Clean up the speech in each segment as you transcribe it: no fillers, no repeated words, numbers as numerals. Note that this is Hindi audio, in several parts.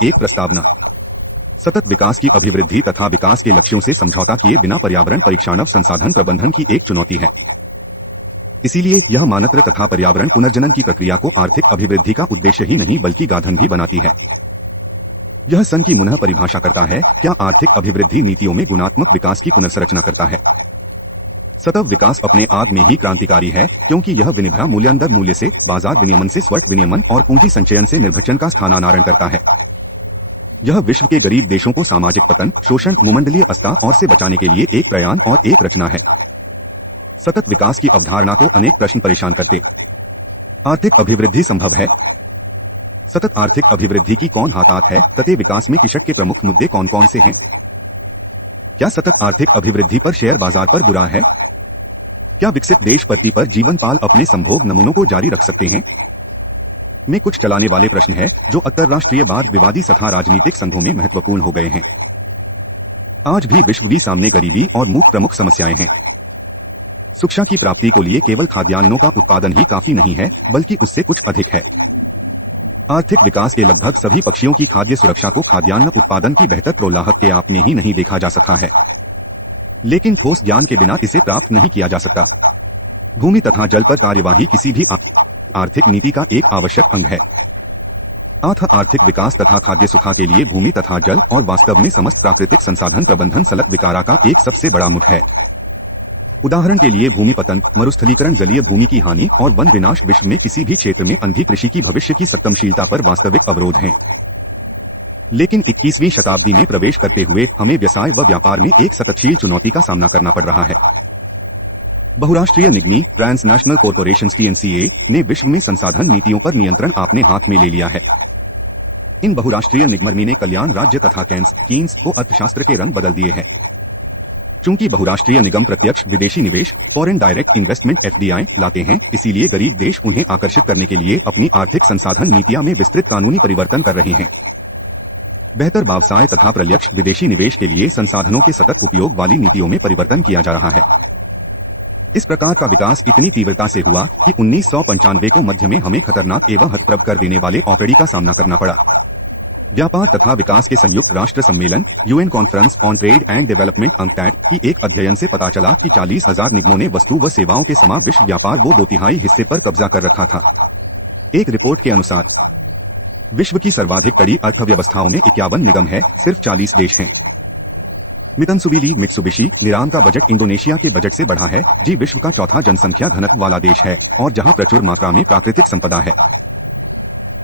एक प्रस्तावना। सतत विकास की अभिवृद्धि तथा विकास के लक्ष्यों से समझौता किए बिना पर्यावरण परीक्षाणव संसाधन प्रबंधन की एक चुनौती है। इसीलिए यह मानव तथा पर्यावरण पुनर्जनन की प्रक्रिया को आर्थिक अभिवृद्धि का उद्देश्य ही नहीं बल्कि गाधन भी बनाती है। यह सन की पुनः परिभाषा करता है, क्या आर्थिक अभिवृद्धि नीतियों में गुणात्मक विकास की पुनर्संरचना करता है। सतत विकास अपने आप में ही क्रांतिकारी है, क्योंकि यह विनिभा मूल्यांतर मूल्य से, बाजार विनियमन से, स्वट विनियमन और पूंजी संचयन से निर्भचन का स्थानांतरण करता है। यह विश्व के गरीब देशों को सामाजिक पतन, शोषण, भूमंडलीय अस्ता और से बचाने के लिए एक प्रयास और एक रचना है। सतत विकास की अवधारणा को अनेक प्रश्न परेशान करते। आर्थिक अभिवृद्धि संभव है? सतत आर्थिक अभिवृद्धि की कौन हातात है? तथा विकास में किशक के प्रमुख मुद्दे कौन कौन से हैं? क्या सतत आर्थिक अभिवृद्धि पर शेयर बाजार पर बुरा है? क्या विकसित देश पत्ती पर जीवन पाल अपने संभोग नमूनों को जारी रख सकते हैं? में कुछ चलाने वाले प्रश्न हैं, जो अंतरराष्ट्रीय वाद विवादी तथा राजनीतिक संघों में महत्वपूर्ण हो गए हैं। आज भी विश्व के सामने गरीबी और मुख्य प्रमुख समस्याएं हैं। शिक्षा की प्राप्ति को लिए केवल खाद्यान्नों का उत्पादन ही काफी नहीं है, बल्कि उससे कुछ अधिक है। आर्थिक विकास के लगभग सभी पक्षों की खाद्य सुरक्षा को खाद्यान्न उत्पादन की बेहतर प्रोत्साहक के आप में ही नहीं देखा जा सका है। लेकिन ठोस ज्ञान के बिना इसे प्राप्त नहीं किया जा सकता। भूमि तथा जल पर कार्यवाही किसी भी आर्थिक नीति का एक आवश्यक अंग है। आर्थिक विकास तथा खाद्य सुरक्षा के लिए भूमि तथा जल और वास्तव में समस्त प्राकृतिक संसाधन प्रबंधन सलग विकारा का एक सबसे बड़ा मुठ है। उदाहरण के लिए भूमि पतन, मरुस्थलीकरण, जलीय भूमि की हानि और वन विनाश विश्व में किसी भी क्षेत्र में अंधी कृषि की भविष्य की सक्षमशीलता पर वास्तविक अवरोध हैं। लेकिन 21वीं शताब्दी में प्रवेश करते हुए हमें व्यवसाय व व्यापार में एक सततशील चुनौती का सामना करना पड़ रहा है। बहुराष्ट्रीय निगमी ट्रांसनेशनल कॉरपोरेशंस (TNCA) ने विश्व में संसाधन नीतियों पर नियंत्रण अपने हाथ में ले लिया है। इन बहुराष्ट्रीय निगमों ने कल्याण राज्य तथा कीन्स को अर्थशास्त्र के रंग बदल दिए हैं। चूंकि बहुराष्ट्रीय निगम प्रत्यक्ष विदेशी निवेश फॉरेन डायरेक्ट इन्वेस्टमेंट (FDI) लाते हैं, इसीलिए गरीब देश उन्हें आकर्षित करने के लिए अपनी आर्थिक संसाधन नीतियां में विस्तृत कानूनी परिवर्तन कर रहे हैं। बेहतर व्यवसाय तथा प्रत्यक्ष विदेशी निवेश के लिए संसाधनों के सतत उपयोग वाली नीतियों में परिवर्तन किया जा रहा है। इस प्रकार का विकास इतनी तीव्रता से हुआ कि 1995 को मध्य में हमें खतरनाक एवं हतप्रभ कर देने वाले औकड़ी का सामना करना पड़ा। व्यापार तथा विकास के संयुक्त राष्ट्र सम्मेलन UN conference on trade and development UNCTAD की एक अध्ययन से पता चला कि 40,000 निगमों ने वस्तु व सेवाओं के समा विश्व व्यापार वो 2/3 हिस्से पर कब्जा कर रखा था। एक रिपोर्ट के अनुसार विश्व की सर्वाधिक कड़ी अर्थव्यवस्थाओं में 51 निगम है, सिर्फ 40 देश हैं। मित्सुबिशी निरान का बजट इंडोनेशिया के बजट से बढ़ा है, जी विश्व का चौथा जनसंख्या घनत्व वाला देश है और जहां प्रचुर मात्रा में प्राकृतिक संपदा है।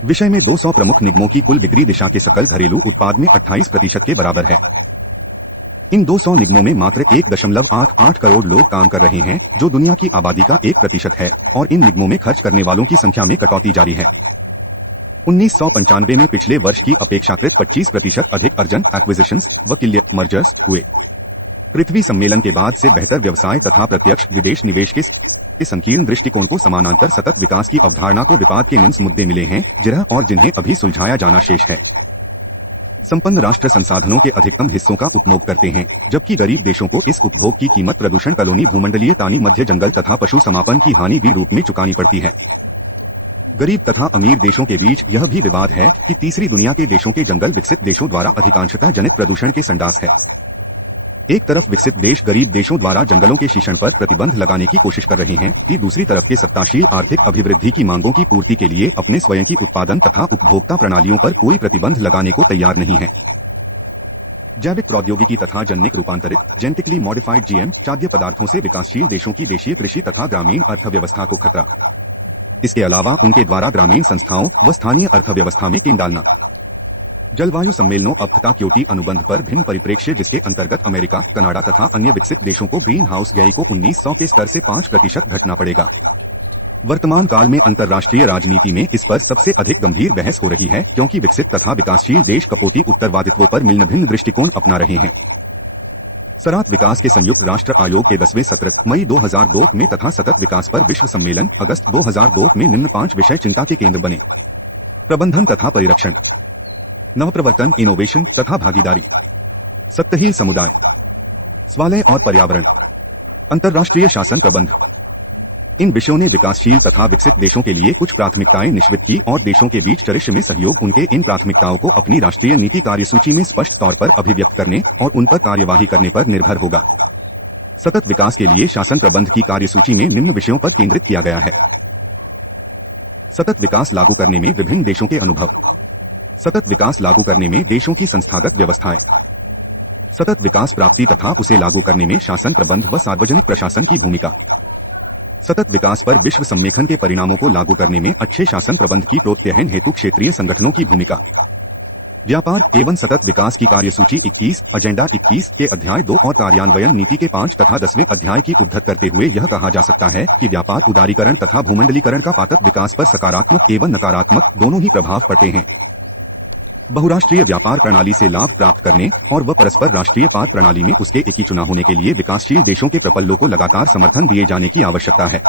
विषय में 200 प्रमुख निगमों की कुल बिक्री दिशा के सकल घरेलू उत्पाद में 28% के बराबर है। इन 200 निगमों में मात्र 1.88 करोड़ लोग काम कर रहे हैं, जो दुनिया की आबादी का 1% है, और इन निगमों में खर्च करने वालों की संख्या में कटौती जारी है। 1995 में पिछले वर्ष की अपेक्षाकृत 25% अधिक अर्जन एक्विजिशंस व मर्जर्स हुए। पृथ्वी सम्मेलन के बाद से बेहतर व्यवसाय तथा प्रत्यक्ष विदेश निवेश के संकीर्ण दृष्टिकोण को समानांतर सतत विकास की अवधारणा को विवाद के निम्न मुद्दे मिले हैं, जिन्हें अभी सुलझाया जाना शेष है। संपन्न राष्ट्र संसाधनों के अधिकतम हिस्सों का उपभोग करते हैं, जबकि गरीब देशों को इस उपभोग की कीमत प्रदूषण, कॉलोनी, भूमंडलीय तानी, मध्य जंगल तथा पशु समापन की हानि भी रूप में चुकानी पड़ती है। गरीब तथा अमीर देशों के बीच यह भी विवाद है कि तीसरी दुनिया के देशों के जंगल विकसित देशों द्वारा अधिकांशतः जनित प्रदूषण के संडास है। एक तरफ विकसित देश गरीब देशों द्वारा जंगलों के शीषण पर प्रतिबंध लगाने की कोशिश कर रहे हैं, कि दूसरी तरफ के सत्ताशील आर्थिक अभिवृद्धि की मांगों की पूर्ति के लिए अपने स्वयं की उत्पादन तथा उपभोक्ता प्रणालियों पर कोई प्रतिबंध लगाने को तैयार नहीं है। जैविक प्रौद्योगिकी तथा जनिक रूपांतरित जेनेटिकली मॉडिफाइड GM खाद्य पदार्थों से विकासशील देशों की देशीय कृषि तथा ग्रामीण अर्थव्यवस्था को खतरा। इसके अलावा उनके द्वारा ग्रामीण संस्थाओं व स्थानीय अर्थव्यवस्था में कीन डालना। जलवायु सम्मेलनों तथा क्योटो अनुबंध पर भिन्न परिप्रेक्ष्य, जिसके अंतर्गत अमेरिका, कनाडा तथा अन्य विकसित देशों को ग्रीन हाउस गैस को 1900 के स्तर से 5% घटना पड़ेगा। वर्तमान काल में अंतर्राष्ट्रीय राजनीति में इस पर सबसे अधिक गंभीर बहस हो रही है, क्योंकि विकसित तथा विकासशील देश कपोती उत्तरवादित्वों पर भिन्न दृष्टिकोण अपना रहे हैं। सतत विकास के संयुक्त राष्ट्र आयोग के 10वें सत्र मई 2002 में तथा सतत विकास पर विश्व सम्मेलन अगस्त 2002 में निम्न 5 विषय चिंता के केंद्र बने: प्रबंधन तथा परिरक्षण, नवप्रवर्तन इनोवेशन तथा भागीदारी, सतही समुदाय, स्वालय और पर्यावरण, अंतर्राष्ट्रीय शासन प्रबंध, इन विषयों ने विकासशील तथा विकसित देशों के लिए कुछ प्राथमिकताएं निश्चित की और देशों के बीच चरिष्य में सहयोग उनके इन प्राथमिकताओं को अपनी राष्ट्रीय नीति कार्यसूची में स्पष्ट तौर पर अभिव्यक्त करने और उन पर कार्यवाही करने पर निर्भर होगा। सतत विकास के लिए शासन प्रबंध की कार्यसूची में निम्न विषयों पर केंद्रित किया गया है। सतत विकास लागू करने में विभिन्न देशों के अनुभव, सतत विकास लागू करने में देशों की संस्थागत व्यवस्थाएं, सतत विकास प्राप्ति तथा उसे लागू करने में शासन प्रबंध व सार्वजनिक प्रशासन की भूमिका, सतत विकास पर विश्व सम्मेलन के परिणामों को लागू करने में अच्छे शासन प्रबंध की प्रोत्साहन हेतु क्षेत्रीय संगठनों की भूमिका, व्यापार एवं सतत विकास की कार्यसूची 21, एजेंडा 21 के अध्याय 2 और कार्यान्वयन नीति के 5 तथा 10वें अध्याय की उद्धत करते हुए यह कहा जा सकता है कि व्यापार उदारीकरण तथा भूमंडलीकरण का पातक विकास पर सकारात्मक एवं नकारात्मक दोनों ही प्रभाव पड़ते हैं। बहुराष्ट्रीय व्यापार प्रणाली से लाभ प्राप्त करने और वह परस्पर राष्ट्रीय पात प्रणाली में उसके एक ही चुना होने के लिए विकासशील देशों के प्रपल्लों को लगातार समर्थन दिए जाने की आवश्यकता है।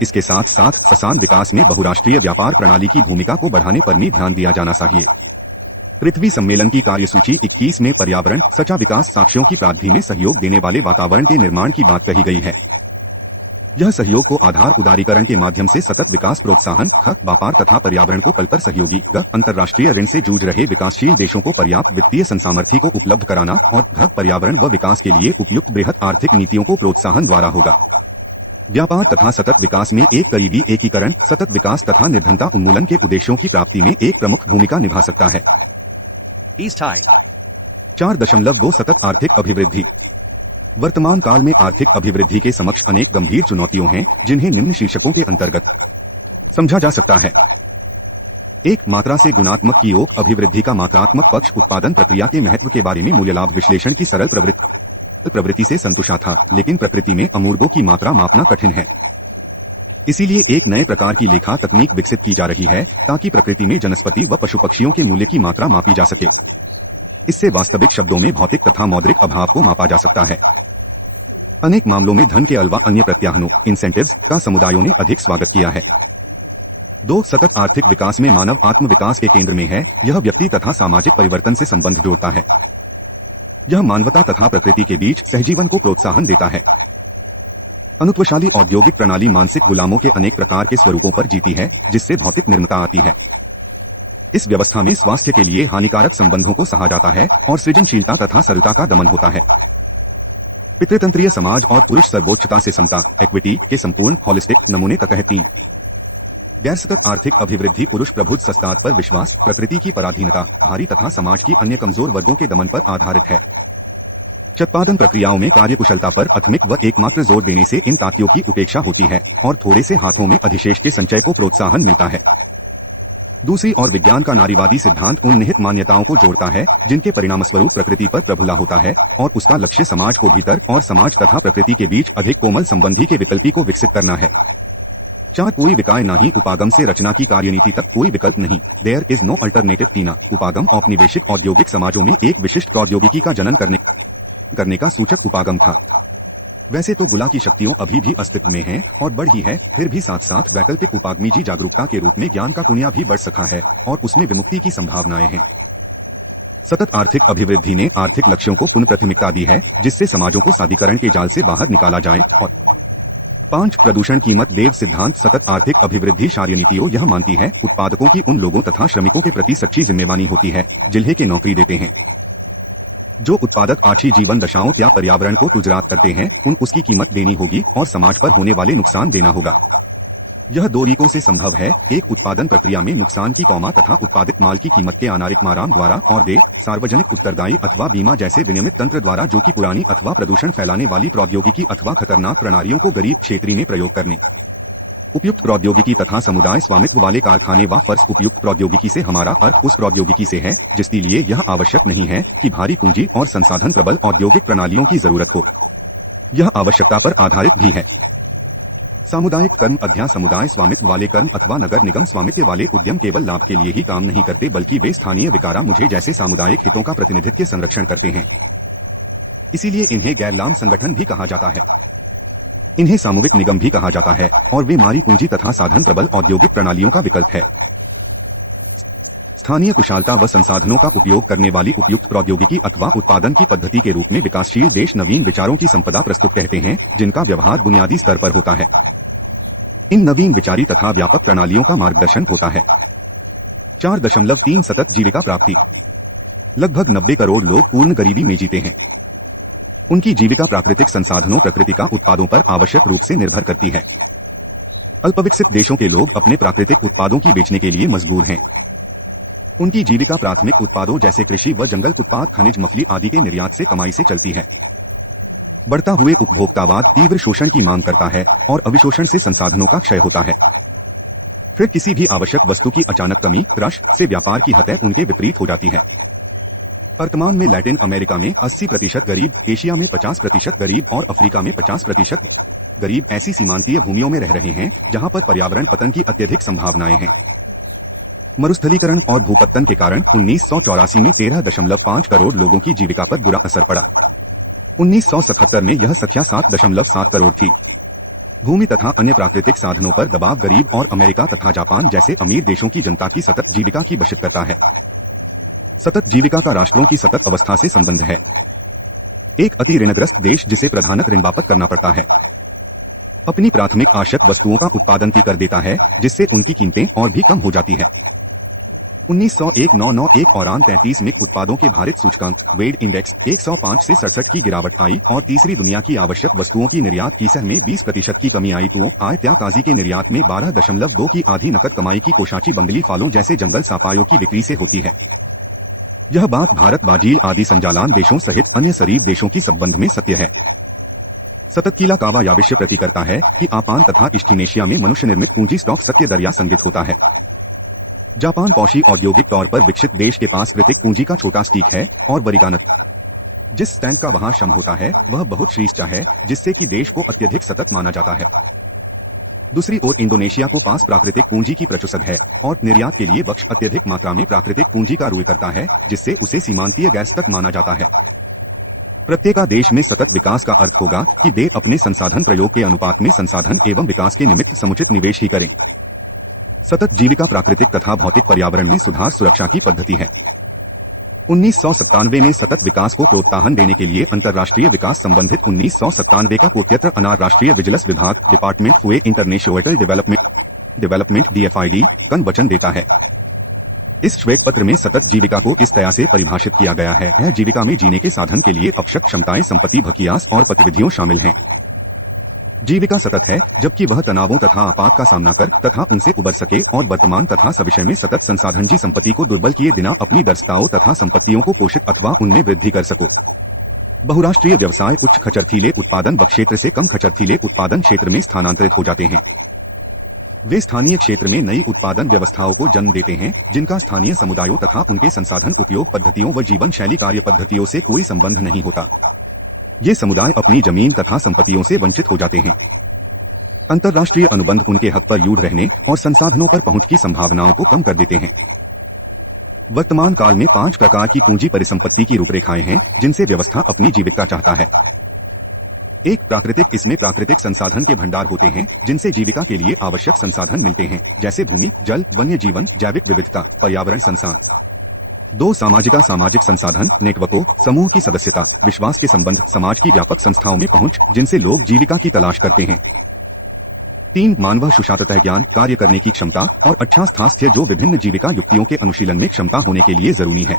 इसके साथ साथ ससान विकास में बहुराष्ट्रीय व्यापार प्रणाली की भूमिका को बढ़ाने पर भी ध्यान दिया जाना चाहिए। पृथ्वी सम्मेलन की कार्यसूची 21 में पर्यावरण सचा विकास साक्ष्यों की प्राप्ति में सहयोग देने वाले वातावरण के निर्माण की बात कही गई है। यह सहयोग को आधार उदारीकरण के माध्यम से सतत विकास प्रोत्साहन, व्यापार तथा पर्यावरण को पल पर सहयोगी अंतर्राष्ट्रीय ऋण से जूझ रहे विकासशील देशों को पर्याप्त वित्तीय संसामर्थ्य को उपलब्ध कराना और पर्यावरण व विकास के लिए उपयुक्त बृहद आर्थिक नीतियों को प्रोत्साहन द्वारा होगा। व्यापार तथा सतत विकास में एक करीबी एकीकरण सतत विकास तथा निर्धनता उन्मूलन के उद्देश्यों की प्राप्ति में एक प्रमुख भूमिका निभा सकता है। 4.2 सतत आर्थिक अभिवृद्धि। वर्तमान काल में आर्थिक अभिवृद्धि के समक्ष अनेक गंभीर चुनौतियों हैं जिन्हें निम्न शीर्षकों के अंतर्गत समझा जा सकता है। एक, मात्रा से गुणात्मक की ओर अभिवृद्धि का मात्रात्मक पक्ष उत्पादन प्रक्रिया के महत्व के बारे में मूल्यलाभ विश्लेषण की सरल प्रवृत्ति से संतुष्ट था, लेकिन प्रकृति में अमूर्तों की मात्रा मापना कठिन है। इसीलिए एक नए प्रकार की लेखा तकनीक विकसित की जा रही है ताकि प्रकृति में वनस्पति व पशु पक्षियों के मूल्य की मात्रा मापी जा सके। इससे वास्तविक शब्दों में भौतिक तथा मौद्रिक अभाव को मापा जा सकता है। अनेक मामलों में धन के अलावा अन्य प्रत्याहनों इंसेंटिव्स का समुदायों ने अधिक स्वागत किया है। 2, सतत आर्थिक विकास में मानव आत्म विकास के केंद्र में है। यह व्यक्ति तथा सामाजिक परिवर्तन से संबंध जोड़ता है। यह मानवता तथा प्रकृति के बीच सहजीवन को प्रोत्साहन देता है। अनुत्वशाली औद्योगिक प्रणाली मानसिक गुलामों के अनेक प्रकार के स्वरूपों पर जीती है, जिससे भौतिक निर्ममता आती है। इस व्यवस्था में स्वास्थ्य के लिए हानिकारक संबंधों को सहा जाता है और सृजनशीलता तथा सरलता का दमन होता है। पितृतंत्रीय समाज और पुरुष सर्वोच्चता से समता इक्विटी के संपूर्ण होलिस्टिक नमूने तक है। 3, गैर सतत आर्थिक अभिवृद्धि पुरुष प्रभुत्व सस्ताद पर विश्वास, प्रकृति की पराधीनता, भारी तथा समाज की अन्य कमजोर वर्गों के दमन पर आधारित है। उत्पादन प्रक्रियाओं में कार्यकुशलता पर अथमिक व एकमात्र जोर देने से इन तातियों की उपेक्षा होती है और थोड़े से हाथों में अधिशेष के संचय को प्रोत्साहन मिलता है। दूसरी ओर विज्ञान का नारीवादी सिद्धांत उन निहित मान्यताओं को जोड़ता है जिनके परिणामस्वरूप प्रकृति पर प्रभुला होता है और उसका लक्ष्य समाज को भीतर और समाज तथा प्रकृति के बीच अधिक कोमल संबंधी के विकल्पी को विकसित करना है। 4, कोई विकाय नहीं उपागम से रचना की कार्यनीति तक कोई विकल्प नहीं। There is no alternative. 3, उपागम औपनिवेशिक औद्योगिक समाजों में एक विशिष्ट प्रौद्योगिकी का जनन करने का सूचक उपागम था। वैसे तो गुला की शक्तियों अभी भी अस्तित्व में हैं और बढ़ ही है, फिर भी साथ साथ वैकल्पिक उपागमीजी जागरूकता के रूप में ज्ञान का कुनिया भी बढ़ सका है और उसमें विमुक्ति की संभावनाएं हैं। सतत आर्थिक अभिवृद्धि ने आर्थिक लक्ष्यों को पुनः प्राथमिकता दी है जिससे समाजों को सादीकरण के जाल से बाहर निकाला जाए। और 5, प्रदूषण कीमत देव सिद्धांत सतत आर्थिक अभिवृद्धि कार्यनीतियों यह मानती है उत्पादकों की उन लोगों तथा श्रमिकों के प्रति सच्ची जिम्मेवारी होती है जिन्हें के नौकरी देते हैं। जो उत्पादक आछी जीवन दशाओं या पर्यावरण को गुजरात करते हैं उसकी कीमत देनी होगी और समाज पर होने वाले नुकसान देना होगा। यह 2 तरीकों से संभव है। एक, उत्पादन प्रक्रिया में नुकसान की कौमा तथा उत्पादित माल की कीमत के अनारिक माराम द्वारा और दे सार्वजनिक उत्तरदायी अथवा बीमा जैसे विनियमित तंत्र द्वारा जो कि पुरानी अथवा प्रदूषण फैलाने वाली प्रौद्योगिकी अथवा खतरनाक प्रणालियों को गरीब क्षेत्रीय में प्रयोग करने। उपयुक्त प्रौद्योगिकी तथा समुदाय स्वामित्व वाले कारखाने व फर्श। उपयुक्त प्रौद्योगिकी से हमारा अर्थ उस प्रौद्योगिकी से है जिसके लिए यह आवश्यक नहीं है कि भारी पूंजी और संसाधन प्रबल औद्योगिक प्रणालियों की जरूरत हो। यह आवश्यकता पर आधारित भी है। सामुदायिक कर्म अध्याय समुदाय स्वामित्व वाले कर्म अथवा नगर निगम स्वामित्व वाले उद्यम केवल लाभ के लिए ही काम नहीं करते बल्कि वे स्थानीय विकारा मुझे जैसे सामुदायिक हितों का प्रतिनिधित्व के संरक्षण करते हैं। इसीलिए इन्हें गैर लाभ संगठन भी कहा जाता है। इन्हें सामूहिक निगम भी कहा जाता है और वे मारी पूंजी तथा साधन प्रबल औद्योगिक प्रणालियों का विकल्प है। स्थानीय कुशलता व संसाधनों का उपयोग करने वाली उपयुक्त प्रौद्योगिकी अथवा उत्पादन की पद्धति के रूप में विकासशील देश नवीन विचारों की संपदा प्रस्तुत कहते हैं जिनका व्यवहार बुनियादी स्तर पर होता है। इन नवीन विचारी तथा व्यापक प्रणालियों का मार्गदर्शन होता है। 4.3 सतत जीविका प्राप्ति। लगभग 90 करोड़ लोग पूर्ण गरीबी में जीते हैं। उनकी जीविका प्राकृतिक संसाधनों प्रकृति का उत्पादों पर आवश्यक रूप से निर्भर करती है। अल्पविकसित देशों के लोग अपने प्राकृतिक उत्पादों की बेचने के लिए मजबूर हैं। उनकी जीविका प्राथमिक उत्पादों जैसे कृषि व जंगल उत्पाद, खनिज, मछली आदि के निर्यात से कमाई से चलती है। बढ़ता हुए उपभोक्तावाद तीव्र शोषण की मांग करता है और अविशोषण से संसाधनों का क्षय होता है। फिर किसी भी आवश्यक वस्तु की अचानक कमी, क्रश से व्यापार की हत्या उनके विपरीत हो जाती है। वर्तमान में लैटिन अमेरिका में 80% गरीब, एशिया में 50% गरीब और अफ्रीका में 50% गरीब ऐसी सीमांतीय भूमियों में रह रहे हैं जहां पर पर्यावरण पतन की अत्यधिक संभावनाएं हैं। मरुस्थलीकरण और भूपत्तन के कारण 1984 में 13.5 करोड़ लोगों की जीविका पर बुरा असर पड़ा। 1977 में यह संख्या 7.7 करोड़ थी। भूमि तथा अन्य प्राकृतिक साधनों पर दबाव गरीब और अमेरिका तथा जापान जैसे अमीर देशों की जनता की सतत जीविका की बचत करता है। सतत जीविका का राष्ट्रों की सतत अवस्था से संबंध है। एक अति ऋणग्रस्त देश जिसे प्रधानतः ऋण वापस करना पड़ता है, अपनी प्राथमिक आवश्यक वस्तुओं का उत्पादन कर देता है, जिससे उनकी कीमतें और भी कम हो जाती है। 1901-991 और 33 में उत्पादों के भारित सूचकांक वेड इंडेक्स 105 से 67 की गिरावट आई और तीसरी दुनिया की आवश्यक वस्तुओं की निर्यात की सह में 20% की कमी आई। तो आय त्याकाजी के निर्यात में 12.2 की आधी नकद कमाई की कोशाची बंगली फालों जैसे जंगल सापायों की बिक्री से होती है। यह बात भारत, ब्राजील आदि संजालान देशों सहित अन्य शरीफ देशों की संबंध में सत्य है। सतत कीला कावा याविष्य प्रति करता है कि जापान तथा ईस्टर्न में मनुष्य निर्मित पूंजी स्टॉक सत्य दर या संगित होता है। जापान पौषी औद्योगिक तौर पर विकसित देश के पास कृतिक पूंजी का छोटा स्टीक है और वरीगानत जिस स्टैंक का वहां श्रम होता है वह बहुत श्रेष्ठ है, जिससे कि देश को अत्यधिक सतत माना जाता है। दूसरी ओर इंडोनेशिया को पास प्राकृतिक पूंजी की प्रचुरता है और निर्यात के लिए बख्श अत्यधिक मात्रा में प्राकृतिक पूंजी का रुए करता है, जिससे उसे सीमांतीय गैस तक माना जाता है। प्रत्येक देश में सतत विकास का अर्थ होगा कि वे अपने संसाधन प्रयोग के अनुपात में संसाधन एवं विकास के निमित्त समुचित निवेश ही करें। सतत जीविका प्राकृतिक तथा भौतिक पर्यावरण में सुधार सुरक्षा की पद्धति है। 1997 में सतत विकास को प्रोत्साहन देने के लिए अंतर्राष्ट्रीय विकास संबंधित 1997 का कोत्यत्र अनार राष्ट्रीय विजिलेंस विभाग डिपार्टमेंट हुए इंटरनेशनल डेवलपमेंट DFID कन वचन देता है। इस श्वेत पत्र में सतत जीविका को इस तरह से परिभाषित किया गया है जीविका में जीने के साधन के लिए आवश्यक क्षमताएं, संपत्ति, भकियास और गतिविधियों शामिल हैं। जीविका सतत है जबकि वह तनावों तथा आपात का सामना कर तथा उनसे उबर सके और वर्तमान तथा भविष्य में सतत संसाधन जी संपत्ति को दुर्बल किए बिना अपनी दक्षताओं तथा संपत्तियों को पोषित अथवा उनमें वृद्धि कर सको। बहुराष्ट्रीय व्यवसाय उच्च खचरथीले उत्पादन क्षेत्र से कम खचरथीले उत्पादन क्षेत्र में स्थानांतरित हो जाते हैं। वे स्थानीय क्षेत्र में नई उत्पादन व्यवस्थाओं को जन्म देते हैं जिनका स्थानीय समुदायों तथा उनके संसाधन उपयोग पद्धतियों व जीवन शैली कार्य पद्धतियों से कोई संबंध नहीं होता। ये समुदाय अपनी जमीन तथा संपत्तियों से वंचित हो जाते हैं। अंतर्राष्ट्रीय अनुबंध उनके हक पर यूढ़ रहने और संसाधनों पर पहुंच की संभावनाओं को कम कर देते हैं। वर्तमान काल में 5 प्रकार की पूंजी परिसंपत्ति की रूपरेखाएं हैं जिनसे व्यवस्था अपनी जीविका चाहता है। एक प्राकृतिक, इसमें प्राकृतिक संसाधन के भंडार होते हैं जिनसे जीविका के लिए आवश्यक संसाधन मिलते हैं, जैसे भूमि, जल, वन्य जीवन, जैविक विविधता, पर्यावरण संसाधन। 2 सामाजिक संसाधन, नेटवर्कों, समूह की सदस्यता, विश्वास के संबंध, समाज की व्यापक संस्थाओं में पहुंच जिनसे लोग जीविका की तलाश करते हैं। 3 मानव सुशातः ज्ञान, कार्य करने की क्षमता और अच्छा स्वास्थ्य जो विभिन्न जीविका युक्तियों के अनुशीलन में क्षमता होने के लिए जरूरी है।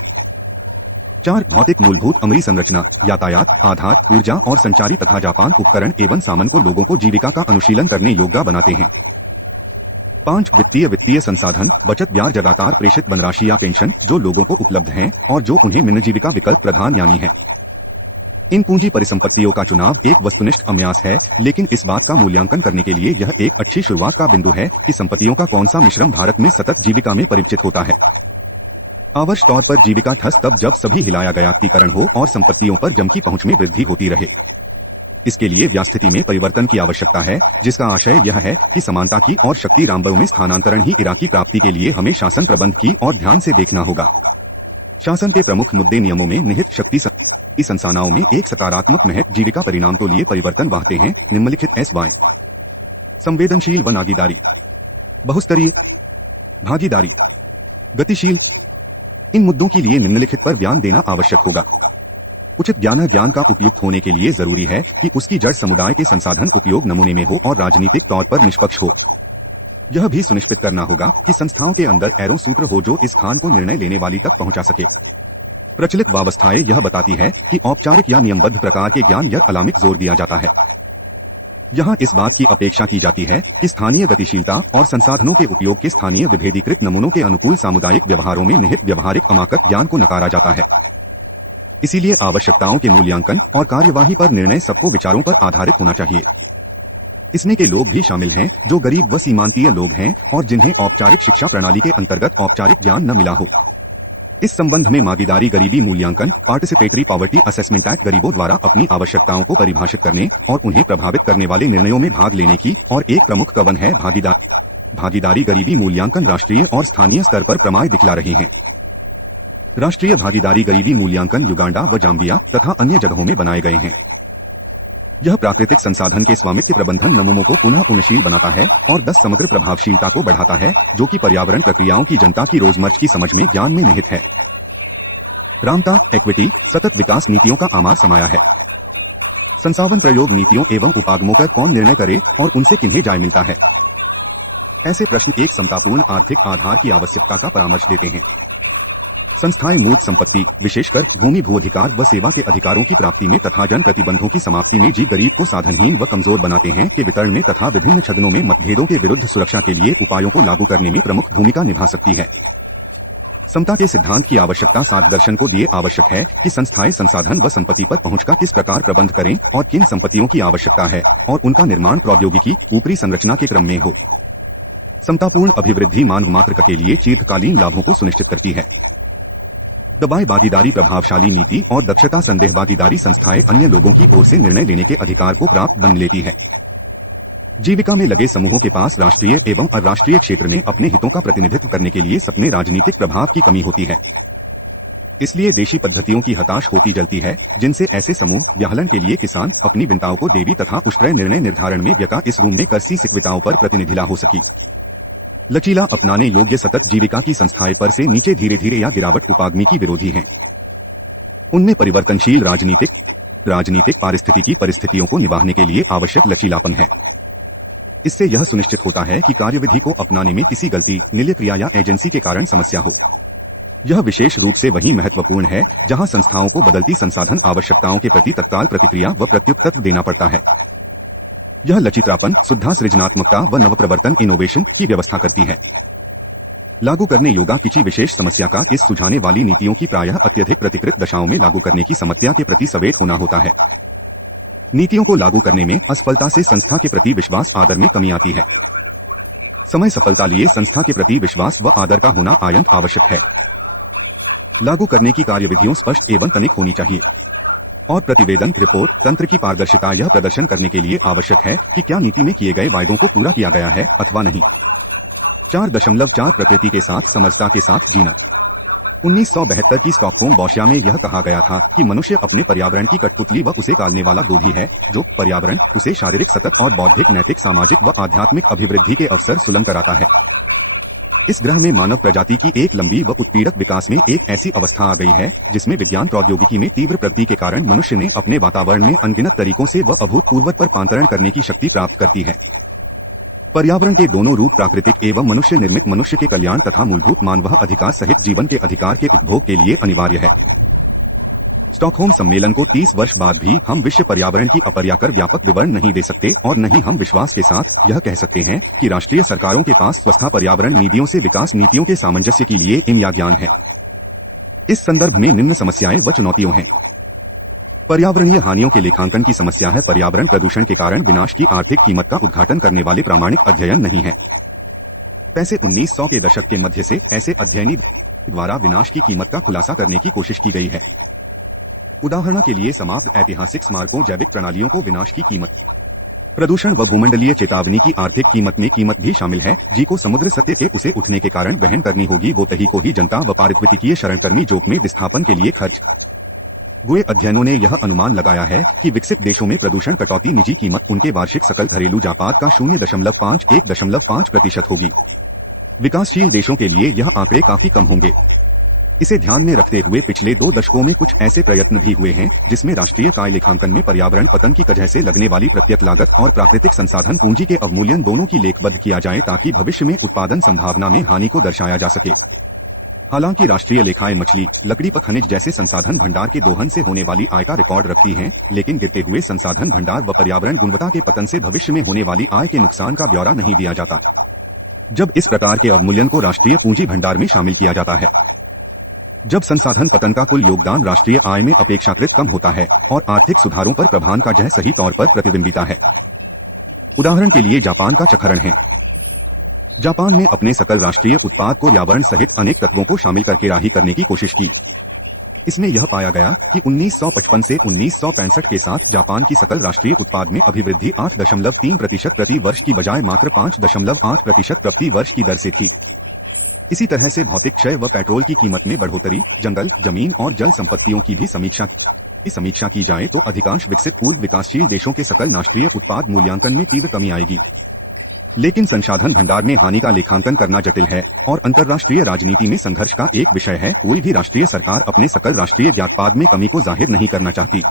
4 भौतिक मूलभूत अमरी संरचना, यातायात, आधार, ऊर्जा और संचारी तथा जापान उपकरण एवं सामान को लोगों को जीविका का अनुशीलन करने योग्य बनाते हैं। 5 वित्तीय संसाधन, बचत, ब्याज, लगातार प्रेषित धनराशि या पेंशन जो लोगों को उपलब्ध हैं और जो उन्हें निम्न जीविका विकल्प प्रदान यानी है। इन पूंजी परिसंपत्तियों का चुनाव एक वस्तुनिष्ठ अभ्यास है, लेकिन इस बात का मूल्यांकन करने के लिए यह एक अच्छी शुरुआत का बिंदु है कि संपत्तियों का कौन सा मिश्रण भारत में सतत जीविका में परिचित होता है। आदर्श तौर पर जीविका ठस तब जब सभी हिलाया गयातीकरण हो और संपत्तियों पर जम की पहुंच में वृद्धि होती रहे। इसके लिए व्यास्थिति में परिवर्तन की आवश्यकता है, जिसका आशय यह है कि समानता की और शक्ति रामबरों में स्थानांतरण ही इराकी प्राप्ति के लिए हमें शासन प्रबंध की और ध्यान से देखना होगा। शासन के प्रमुख मुद्दे नियमों में निहित शक्ति संसाधनों में एक सकारात्मक महत्व जीविका परिणाम तो लिए परिवर्तन वाहते हैं निम्नलिखित SY संवेदनशील व नागीदारी, बहुस्तरीय भागीदारी, गतिशील। इन मुद्दों के लिए निम्नलिखित पर ध्यान देना आवश्यक होगा। उचित ज्ञान का उपयुक्त होने के लिए जरूरी है कि उसकी जड़ समुदाय के संसाधन उपयोग नमूने में हो और राजनीतिक तौर पर निष्पक्ष हो। यह भी सुनिश्चित करना होगा कि संस्थाओं के अंदर एरो सूत्र हो जो इस खान को निर्णय लेने वाली तक पहुंचा सके। प्रचलित व्यवस्थाएं यह बताती है कि औपचारिक या नियमबद्ध प्रकार के ज्ञान या अलामिक जोर दिया जाता है। यहाँ इस बात की अपेक्षा की जाती है कि स्थानीय गतिशीलता और संसाधनों के उपयोग के स्थानीय विभेदीकृत नमूनों के अनुकूल सामुदायिक व्यवहारों में निहित व्यवहारिक अमाकत ज्ञान को नकारा जाता है। इसीलिए आवश्यकताओं के मूल्यांकन और कार्यवाही पर निर्णय सबको विचारों पर आधारित होना चाहिए। इसमें के लोग भी शामिल हैं जो गरीब व सीमांतीय लोग हैं और जिन्हें औपचारिक शिक्षा प्रणाली के अंतर्गत औपचारिक ज्ञान न मिला हो। इस संबंध में भागीदारी गरीबी मूल्यांकन पार्टिसिपेटरी पॉवर्टी असेसमेंट एक्ट गरीबों द्वारा अपनी आवश्यकताओं को परिभाषित करने और उन्हें प्रभावित करने वाले निर्णयों में भाग लेने की और एक प्रमुख कवन है। भागीदारी गरीबी मूल्यांकन राष्ट्रीय और स्थानीय स्तर पर प्रमाण दिखला रहे हैं। राष्ट्रीय भागीदारी गरीबी मूल्यांकन युगांडा व जाम्बिया तथा अन्य जगहों में बनाए गए हैं। यह प्राकृतिक संसाधन के स्वामित्व प्रबंधन नमूनों को पुनः उन्नशील बनाता है और 10 समग्र प्रभावशीलता को बढ़ाता है जो कि पर्यावरण प्रक्रियाओं की जनता की रोजमर्रा की समझ में ज्ञान में निहित है। रामता इक्विटी सतत विकास नीतियों का आमार समाया है। संसाधन प्रयोग नीतियों एवं उपागमों पर कौन निर्णय करे और उनसे किन्हें जाय मिलता है। ऐसे प्रश्न एक समतापूर्ण आर्थिक आधार की आवश्यकता का परामर्श देते हैं। संस्थाएं मूर्त संपत्ति विशेषकर भूमि भूअधिकार व सेवा के अधिकारों की प्राप्ति में तथा जन प्रतिबंधों की समाप्ति में गरीब को साधनहीन व कमजोर बनाते हैं के वितरण में तथा विभिन्न छदनों में मतभेदों के विरुद्ध सुरक्षा के लिए उपायों को लागू करने में प्रमुख भूमिका निभा सकती है। समता के सिद्धांत की आवश्यकता सार्वदर्शन को दिए आवश्यक है कि संस्थाएं संसाधन व संपत्ति पर पहुंच का किस प्रकार प्रबंध करें और किन संपत्तियों की आवश्यकता है और उनका निर्माण प्रौद्योगिकी ऊपरी संरचना के क्रम में हो। समतापूर्ण अभिवृद्धि मानव मात्र के लिए दीर्घकालीन लाभों को सुनिश्चित करती है। दबाए भागीदारी प्रभावशाली नीति और दक्षता संदेह भागीदारी संस्थाएं अन्य लोगों की ओर से निर्णय लेने के अधिकार को प्राप्त बन लेती है। जीविका में लगे समूहों के पास राष्ट्रीय एवं अंतर्राष्ट्रीय क्षेत्र में अपने हितों का प्रतिनिधित्व करने के लिए सपने राजनीतिक प्रभाव की कमी होती है। इसलिए देशी पद्धतियों की हताश होती जलती है जिनसे ऐसे समूह व्याहलन के लिए किसान अपनी विंताओं को देवी तथा उष्ट्रय निर्णय निर्धारण में व्यका इस रूम में करसी सिकविताओं पर प्रतिनिधिला हो सकी। लचीला अपनाने योग्य सतत जीविका की संस्थाएं पर से नीचे धीरे धीरे या गिरावट उपागमी की विरोधी हैं। उनमें परिवर्तनशील राजनीतिक पारिस्थितिकी परिस्थितियों को निभाने के लिए आवश्यक लचीलापन है। इससे यह सुनिश्चित होता है कि कार्यविधि को अपनाने में किसी गलती निलय क्रिया या एजेंसी के कारण समस्या हो। यह विशेष रूप से वही महत्वपूर्ण है जहां संस्थाओं को बदलती संसाधन आवश्यकताओं के प्रति तत्काल प्रतिक्रिया व प्रत्युत्तर देना पड़ता है। यह लचीलापन शुद्धा सृजनात्मकता व नवप्रवर्तन इनोवेशन की व्यवस्था करती है। लागू करने योगा किसी विशेष समस्या का इस सुझाने वाली नीतियों की प्रायः अत्यधिक प्रतिकृत दशाओं में लागू करने की समस्या के प्रति सवेत होना होता है। नीतियों को लागू करने में असफलता से संस्था के प्रति विश्वास आदर में कमी आती है। समय सफलता लिए संस्था के प्रति विश्वास व आदर का होना अत्यंत आवश्यक है। लागू करने की कार्यविधियों स्पष्ट एवं तनिक होनी चाहिए और प्रतिवेदन रिपोर्ट तंत्र की पारदर्शिता यह प्रदर्शन करने के लिए आवश्यक है कि क्या नीति में किए गए वायदों को पूरा किया गया है अथवा नहीं। 4.4 प्रकृति के साथ समरसता के साथ जीना। 1972 की स्टॉकहोम बौशिया में यह कहा गया था कि मनुष्य अपने पर्यावरण की कठपुतली व उसे कालने वाला गोभी है जो पर्यावरण उसे शारीरिक सतत और बौद्धिक नैतिक सामाजिक व आध्यात्मिक अभिवृद्धि के अवसर सुलभ कराता है। इस ग्रह में मानव प्रजाति की एक लंबी व उत्पीड़क विकास में एक ऐसी अवस्था आ गई है जिसमें विज्ञान प्रौद्योगिकी में तीव्र प्रगति के कारण मनुष्य ने अपने वातावरण में अनगिनत तरीकों से व अभूतपूर्व पर रूपांतरण करने की शक्ति प्राप्त करती है। पर्यावरण के दोनों रूप प्राकृतिक एवं मनुष्य निर्मित मनुष्य के कल्याण तथा मूलभूत मानव अधिकार सहित जीवन के अधिकार के उपभोग के लिए अनिवार्य है। स्टॉकहोम सम्मेलन को 30 वर्ष बाद भी हम विश्व पर्यावरण की अपर्याकर व्यापक विवरण नहीं दे सकते और न ही हम विश्वास के साथ यह कह सकते हैं कि राष्ट्रीय सरकारों के पास स्वस्था पर्यावरण नीतियों से विकास नीतियों के सामंजस्य के लिए या ज्ञान है। इस संदर्भ में निम्न समस्याएं व चुनौतियां हैं। पर्यावरणीय हानियों के लेखांकन की समस्या है। पर्यावरण प्रदूषण के कारण विनाश की आर्थिक कीमत का उद्घाटन करने वाले प्रामाणिक अध्ययन नहीं है। पैसे 1900 के दशक के मध्य से ऐसे अध्ययनी द्वारा विनाश की कीमत का खुलासा करने की कोशिश की गई है। उदाहरण के लिए समाप्त ऐतिहासिक स्मारकों जैविक प्रणालियों को विनाश की कीमत, प्रदूषण व भूमंडलीय चेतावनी की आर्थिक कीमत में कीमत भी शामिल है जी को समुद्र सत्य के उसे उठने के कारण वहन करनी होगी वो तही को ही जनता व पारिस्थितिकीय शरणकर्मी जोक में विस्थापन के लिए खर्च हुए। अध्ययनों ने यह अनुमान लगाया है कि विकसित देशों में प्रदूषण कटौती निजी कीमत उनके वार्षिक सकल घरेलू जापात का 0.5-1.5% होगी। विकासशील देशों के लिए यह आंकड़े काफी कम होंगे। इसे ध्यान में रखते हुए पिछले 2 दशकों में कुछ ऐसे प्रयत्न भी हुए हैं जिसमें राष्ट्रीय काय लेखांकन में पर्यावरण पतन की वजह से लगने वाली प्रत्यक्ष लागत और प्राकृतिक संसाधन पूंजी के अवमूल्यन दोनों की लेखबद्ध किया जाए ताकि भविष्य में उत्पादन संभावना में हानि को दर्शाया जा सके। हालांकि राष्ट्रीय लेखाएं मछली, लकड़ी व खनिज जैसे संसाधन भंडार के दोहन से होने वाली आय का रिकॉर्ड रखती हैं, लेकिन गिरते हुए संसाधन भंडार व पर्यावरण गुणवत्ता के पतन से भविष्य में होने वाली आय के नुकसान का ब्यौरा नहीं दिया जाता। जब इस प्रकार के अवमूल्यन को राष्ट्रीय पूंजी भंडार में शामिल किया जाता है, जब संसाधन पतन का कुल योगदान राष्ट्रीय आय में अपेक्षाकृत कम होता है और आर्थिक सुधारों पर प्रभाव का जह सही तौर पर प्रतिबिंबिता है। उदाहरण के लिए जापान का चखरण है। जापान ने अपने सकल राष्ट्रीय उत्पाद को पर्यावरण सहित अनेक तत्वों को शामिल करके राही करने की कोशिश की। इसमें यह पाया गया कि 1955 से 1965 के साथ जापान की सकल राष्ट्रीय उत्पाद में अभिवृद्धि 8.3% प्रति वर्ष की बजाय मात्र 5.8% प्रति वर्ष की दर से थी। इसी तरह से भौतिक क्षय व पेट्रोल की कीमत में बढ़ोतरी, जंगल, जमीन और जल संपत्तियों की भी समीक्षा की जाए तो अधिकांश विकसित पूर्व विकासशील देशों के सकल राष्ट्रीय उत्पाद मूल्यांकन में तीव्र कमी आएगी। लेकिन संसाधन भंडार में हानि का लेखांकन करना जटिल है और अंतर्राष्ट्रीय राजनीति में संघर्ष का एक विषय है। कोई भी राष्ट्रीय सरकार अपने सकल राष्ट्रीय ज्ञातपाद में कमी को जाहिर नहीं करना चाहती।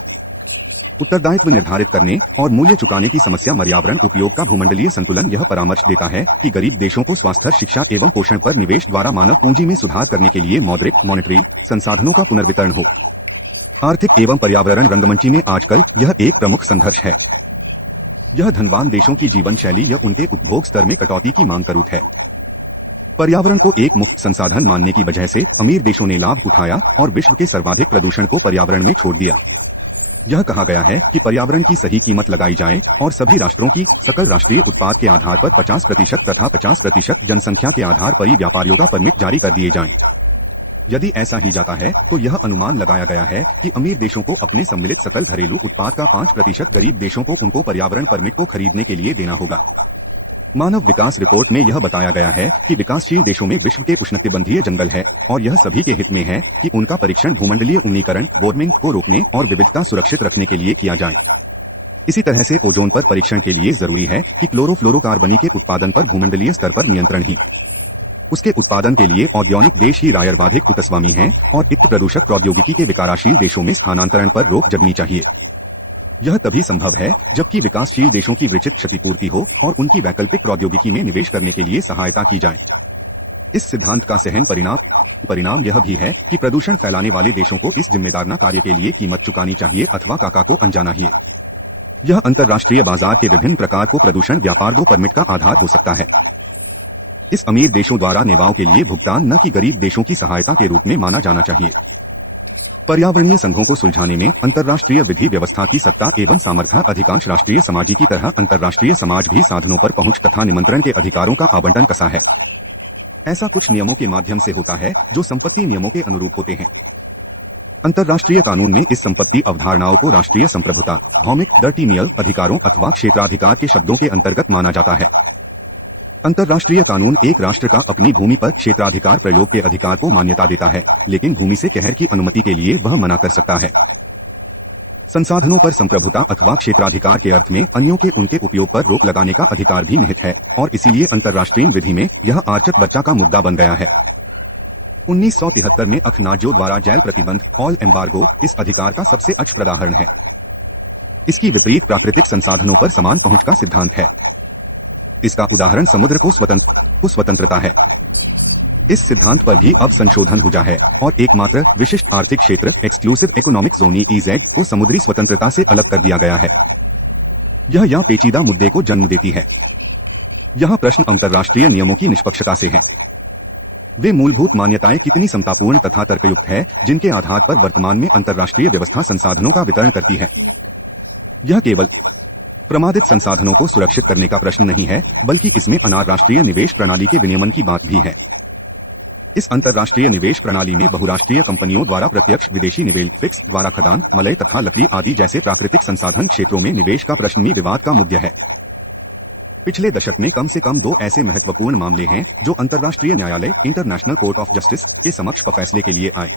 उत्तरदायित्व निर्धारित करने और मूल्य चुकाने की समस्या पर्यावरण उपयोग का भूमंडलीय संतुलन यह परामर्श देता है कि गरीब देशों को स्वास्थ्य, शिक्षा एवं पोषण पर निवेश द्वारा मानव पूंजी में सुधार करने के लिए मौद्रिक मॉनेटरी संसाधनों का पुनर्वितरण हो। आर्थिक एवं पर्यावरण रंगमंची में आजकल यह एक प्रमुख संघर्ष है। यह धनवान देशों की जीवन शैली या उनके उपभोग स्तर में कटौती की मांग करूत है। पर्यावरण को एक मुफ्त संसाधन मानने की वजह से अमीर देशों ने लाभ उठाया और विश्व के सर्वाधिक प्रदूषण को पर्यावरण में छोड़ दिया। यह कहा गया है कि पर्यावरण की सही कीमत लगाई जाए और सभी राष्ट्रों की सकल राष्ट्रीय उत्पाद के आधार पर 50% तथा 50% जनसंख्या के आधार पर ही व्यापारियों का परमिट जारी कर दिए जाएं। यदि ऐसा ही जाता है तो यह अनुमान लगाया गया है कि अमीर देशों को अपने सम्मिलित सकल घरेलू उत्पाद का 5%, गरीब देशों को उनको पर्यावरण परमिट को खरीदने के लिए देना होगा। मानव विकास रिपोर्ट में यह बताया गया है कि विकासशील देशों में विश्व के उष्णकटिबंधीय जंगल है और यह सभी के हित में है कि उनका परीक्षण भूमंडलीय उन्नीकरण, वार्मिंग को रोकने और विविधता सुरक्षित रखने के लिए किया जाए। इसी तरह से ओजोन पर परीक्षण के लिए जरूरी है कि क्लोरोफ्लोरोकार्बनी के उत्पादन पर भूमंडलीय स्तर पर नियंत्रण ही उसके उत्पादन के लिए औद्योगिक देश ही रायरवाधिक उतस्वामी हैं और इक्त प्रदूषक प्रौद्योगिकी के विकासशील देशों में स्थानांतरण पर रोक जगनी चाहिए। यह तभी संभव है जबकि विकासशील देशों की विचित क्षतिपूर्ति हो और उनकी वैकल्पिक प्रौद्योगिकी में निवेश करने के लिए सहायता की जाए। इस सिद्धांत का सहन परिणाम यह भी है कि प्रदूषण फैलाने वाले देशों को इस जिम्मेदार कार्य के लिए कीमत चुकानी चाहिए अथवा काका को अनजाना ही। यह अंतर्राष्ट्रीय बाजार के विभिन्न प्रकार को प्रदूषण व्यापार 2 परमिट का आधार हो सकता है। इस अमीर देशों द्वारा नेवाओं के लिए भुगतान न कि गरीब देशों की सहायता के रूप में माना जाना चाहिए। पर्यावरणीय संघों को सुलझाने में अंतर्राष्ट्रीय विधि व्यवस्था की सत्ता एवं सामर्थ्य अधिकांश राष्ट्रीय समाजी की तरह अंतर्राष्ट्रीय समाज भी साधनों पर पहुंच तथा निमंत्रण के अधिकारों का आवंटन कसा है। ऐसा कुछ नियमों के माध्यम से होता है जो संपत्ति नियमों के अनुरूप होते हैं। अंतर्राष्ट्रीय कानून में इस संपत्ति अवधारणाओं को राष्ट्रीय संप्रभुता, भौमिक डर्टीनियल अधिकारों अथवा क्षेत्राधिकार के शब्दों के अंतर्गत माना जाता है। अंतर्राष्ट्रीय कानून एक राष्ट्र का अपनी भूमि पर क्षेत्राधिकार प्रयोग के अधिकार को मान्यता देता है, लेकिन भूमि से कहर की अनुमति के लिए वह मना कर सकता है। संसाधनों पर संप्रभुता अथवा क्षेत्राधिकार के अर्थ में अन्यों के उनके उपयोग पर रोक लगाने का अधिकार भी निहित है और इसीलिए अंतर्राष्ट्रीय विधि में यह आर्चत बच्चा का मुद्दा बन गया है। 1973 में अखनाजो द्वारा जेल प्रतिबंध ऑल एम्बार्गो इस अधिकार का सबसे अच्छा उदाहरण है। इसकी विपरीत प्राकृतिक संसाधनों पर समान पहुंच का सिद्धांत है। इसका उदाहरण समुद्र को स्वतंत्रता है। इस सिद्धांत पर भी अब संशोधन हुआ है और एकमात्र विशिष्ट आर्थिक क्षेत्र एक्सक्लूसिव इकोनॉमिक जोन EEZ को समुद्री स्वतंत्रता से अलग कर दिया गया है। यह पेचीदा मुद्दे को जन्म देती है। यह प्रश्न अंतर्राष्ट्रीय नियमों की निष्पक्षता से है। वे मूलभूत मान्यताएं कितनी समतापूर्ण तथा तर्कयुक्त है जिनके आधार पर वर्तमान में अंतर्राष्ट्रीय व्यवस्था संसाधनों का वितरण करती है। यह केवल प्रमादित संसाधनों को सुरक्षित करने का प्रश्न नहीं है, बल्कि इसमें अनाराष्ट्रीय निवेश प्रणाली के विनियमन की बात भी है। इस अंतर्राष्ट्रीय निवेश प्रणाली में बहुराष्ट्रीय कंपनियों द्वारा प्रत्यक्ष विदेशी निवेश, फिक्स द्वारा खदान, मलय तथा लकड़ी आदि जैसे प्राकृतिक संसाधन क्षेत्रों में निवेश का प्रश्न भी विवाद का मुद्दा है। पिछले दशक में कम से कम 2 ऐसे महत्वपूर्ण मामले हैं जो अंतर्राष्ट्रीय न्यायालय इंटरनेशनल कोर्ट ऑफ जस्टिस के समक्ष फैसले के लिए आए।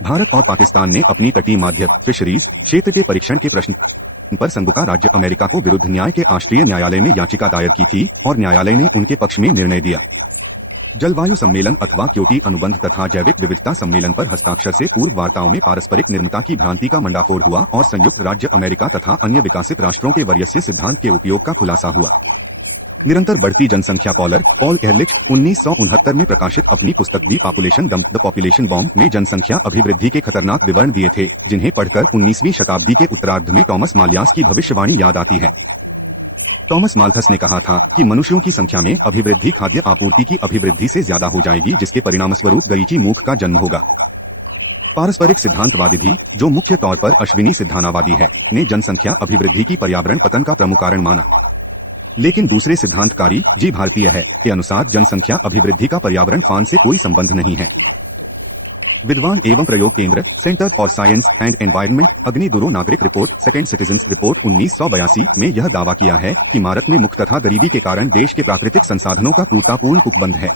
भारत और पाकिस्तान ने अपनी तटीय माध्य फिशरीज क्षेत्र के परीक्षण के प्रश्न पर संघुका राज्य अमेरिका को विरुद्ध न्याय के राष्ट्रीय न्यायालय में याचिका दायर की थी और न्यायालय ने उनके पक्ष में निर्णय दिया। जलवायु सम्मेलन अथवा क्योटो अनुबंध तथा जैविक विविधता सम्मेलन पर हस्ताक्षर से पूर्व वार्ताओं में पारस्परिक निर्मता की भ्रांति का मंडाफोड़ हुआ और संयुक्त राज्य अमेरिका तथा अन्य विकसित राष्ट्रों के वरीयस्य सिद्धांत के उपयोग का खुलासा हुआ। निरंतर बढ़ती जनसंख्या पॉल एहरलिच 1969 में प्रकाशित अपनी पुस्तक the population dump the population bomb में जनसंख्या अभिवृद्धि के खतरनाक विवरण दिए थे, जिन्हें पढ़कर 19वीं शताब्दी के उत्तरार्ध में टॉमस माल्थस की भविष्यवाणी याद आती है। टॉमस माल्थस ने कहा था कि मनुष्यों की संख्या में अभिवृद्धि खाद्य आपूर्ति की अभिवृद्धि से ज्यादा हो जाएगी, जिसके परिणामस्वरूप गईची मूख का जन्म होगा। पारस्परिक सिद्धांतवादी भी, जो मुख्य तौर पर अश्विनी सिद्धांतवादी है, ने जनसंख्या अभिवृद्धि की पर्यावरण पतन का प्रमुख कारण माना। लेकिन दूसरे सिद्धांतकारी जी भारतीय है के अनुसार जनसंख्या अभिवृद्धि का पर्यावरण फान से कोई संबंध नहीं है। विद्वान एवं प्रयोग केंद्र centre for science and environment अग्नि दुरो नागरिक रिपोर्ट सेकेंड सिटीजन्स रिपोर्ट 1982 में यह दावा किया है कि भारत में मुक्त तथा गरीबी के कारण देश के प्राकृतिक संसाधनों का कूटपूर्ण कुप्रबंध है।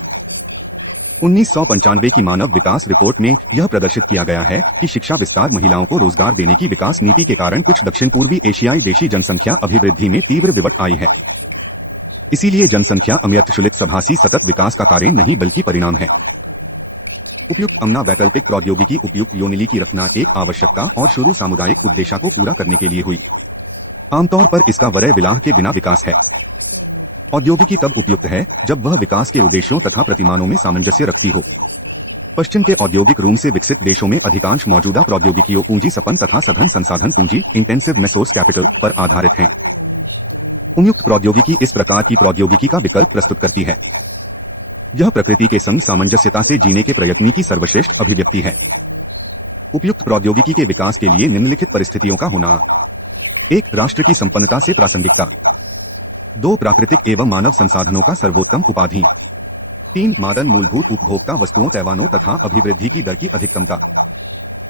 1995 की मानव विकास रिपोर्ट में यह प्रदर्शित किया गया है कि शिक्षा विस्तार महिलाओं को रोजगार देने की विकास नीति के कारण कुछ दक्षिण पूर्वी एशियाई देशी जनसंख्या अभिवृद्धि में तीव्र विवट आई है। इसीलिए जनसंख्या अमर्त्यशुलित सभासी सतत विकास का कार्य नहीं बल्कि परिणाम है। उपयुक्त अमना वैकल्पिक प्रौद्योगिकी उपयुक्त योनिली की रखना एक आवश्यकता और शुरू सामुदायिक उद्देश्य को पूरा करने के लिए हुई। आमतौर पर इसका वरय विलाह के बिना विकास है। औद्योगिकी तब उपयुक्त है जब वह विकास के उद्देश्यों तथा प्रतिमानों में सामंजस्य रखती हो। पश्चिम के औद्योगिक रूम से विकसित देशों में अधिकांश मौजूदा प्रौद्योगिकियों पूंजी सपन तथा सघन संसाधन पूंजी इंटेंसिव मेसोर्स कैपिटल पर आधारित हैं। उपयुक्त प्रौद्योगिकी इस प्रकार की प्रौद्योगिकी का विकल्प प्रस्तुत करती है। यह प्रकृति के संग सामंजस्यता से जीने के प्रयत्न की सर्वश्रेष्ठ अभिव्यक्ति है। उपयुक्त प्रौद्योगिकी के विकास के लिए निम्नलिखित परिस्थितियों का होना: 1. राष्ट्र की संपन्नता से प्रासंगिकता। 2. प्राकृतिक एवं मानव संसाधनों का सर्वोत्तम उपाधि। 3. मादन मूलभूत उपभोक्ता वस्तुओं तैवानों तथा अभिवृद्धि की दर की अधिकतमता।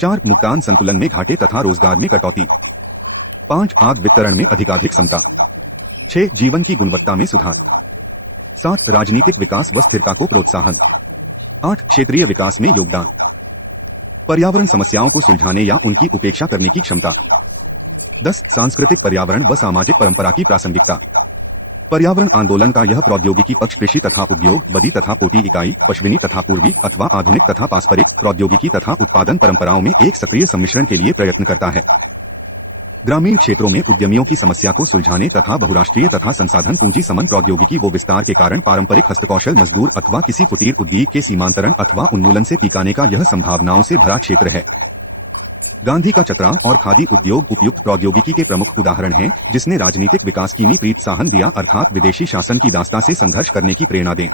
4. भुगतान संतुलन में घाटे तथा रोजगार में कटौती। 5. आग वितरण में अधिकाधिक समता। 6. जीवन की गुणवत्ता में सुधार। 7. राजनीतिक विकास व स्थिरता को प्रोत्साहन। 8. क्षेत्रीय विकास में योगदान। पर्यावरण समस्याओं को सुलझाने या उनकी उपेक्षा करने की क्षमता। 10. सांस्कृतिक पर्यावरण व सामाजिक परंपरा की प्रासंगिकता। पर्यावरण आंदोलन का यह प्रौद्योगिकी पक्ष कृषि तथा उद्योग, बदी तथा पोटी इकाई, पश्चिमी तथा पूर्वी अथवा आधुनिक तथा पारस्परिक प्रौद्योगिकी तथा उत्पादन परंपराओं में एक सक्रिय सम्मिश्रण के लिए प्रयत्न करता है। ग्रामीण क्षेत्रों में उद्यमियों की समस्या को सुलझाने तथा बहुराष्ट्रीय तथा संसाधन पूंजी समन प्रौद्योगिकी वो विस्तार के कारण पारंपरिक हस्तकौशल मजदूर अथवा किसी कुटीर उद्योग के सीमांतरण अथवा उन्मूलन से पीकाने का यह संभावनाओं से भरा क्षेत्र है। गांधी का चतरा और खादी उद्योग उपयुक्त प्रौद्योगिकी के प्रमुख उदाहरण हैं, जिसने राजनीतिक विकास की प्रोत्साहन दिया, अर्थात विदेशी शासन की दास्ता से संघर्ष करने की प्रेरणा दें।